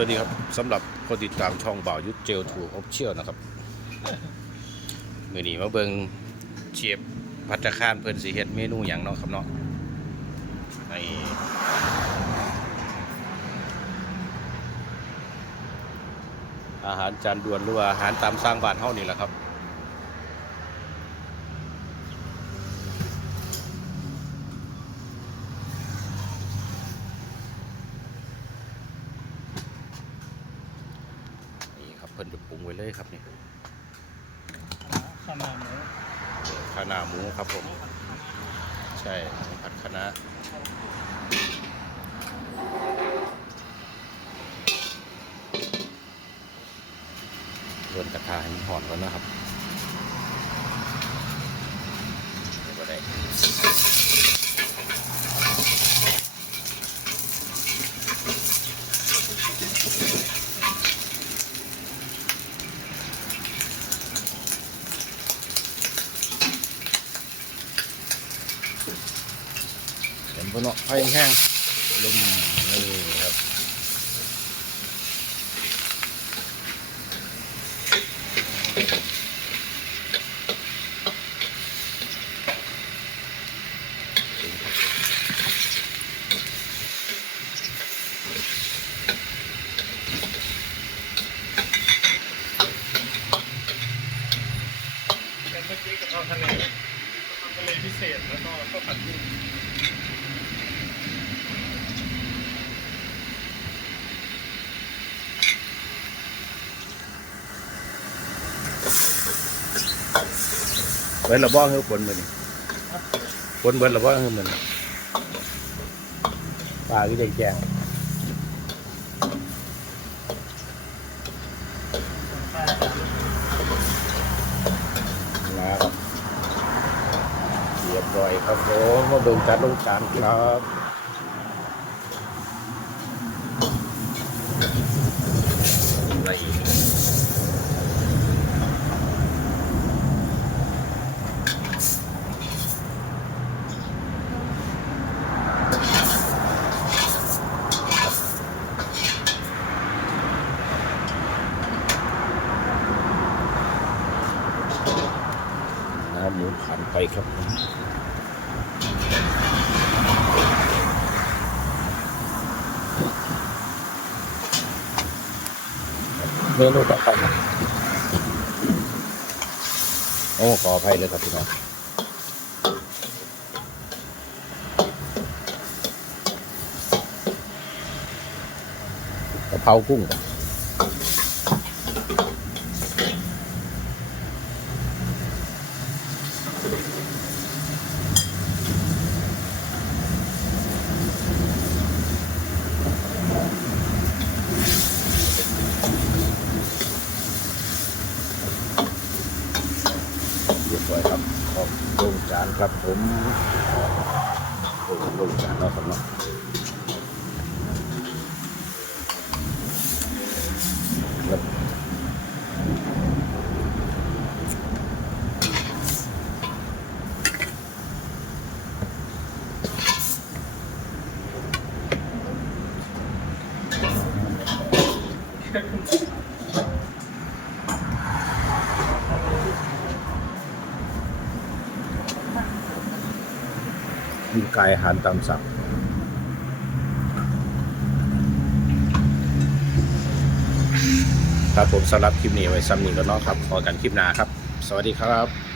วัสดีครับสำหรับคนติดตามช่องบ่าวยุทธเจลทูออฟเชียลนะครับมื่อนี้มาเบิงเชียบพัตตาคารเพิ่นสีเฮ็ดเมนูอย่างเนาะครับเนาะในอาหารจานด่วนหรือว่าอาหารตามสร้างบ้านเฮานี่แหละครับ นี่ครับเพิ่นจะปรุงไว้เลยครับนี่ขนาดหมูข้าวหน้าหมูครับผม ใช่ผัดคะน้าเลื่อนกระทะให้มันหอนก่อนนะครับเดี๋ยวบ่ได้ เห็นบนเนาะไฟแห้งลมนี่ครับเป็นเมื่อกี้กะเพราทะเลกะเพิเศษแล้วก็ข้าวผัดกุ้งเบิดระบ้องคือฝนมือนี่ฝนเบิดระบ้องคือมือนปลาก็แจ้งๆนะครับ บร้อยครับผมมาเบิ่งจัดลงจานครับไรอีกน้ำหมูผ่านไปครับ เมนูต่อไปโอ้ขออภัยเลยครับพี่น้องกะเพรากุ้งครับ เรียบร้อยครับขอบลงจานครับผมโอ้ลงจานแล้วครับเนาะครับ มีกายอาหารตามสั่งครับผมสำหรับคลิปนี้ไว้ซ้ำนี้ก็นาะครับพอกันคลิปหน้าครับ สวัสดีครับ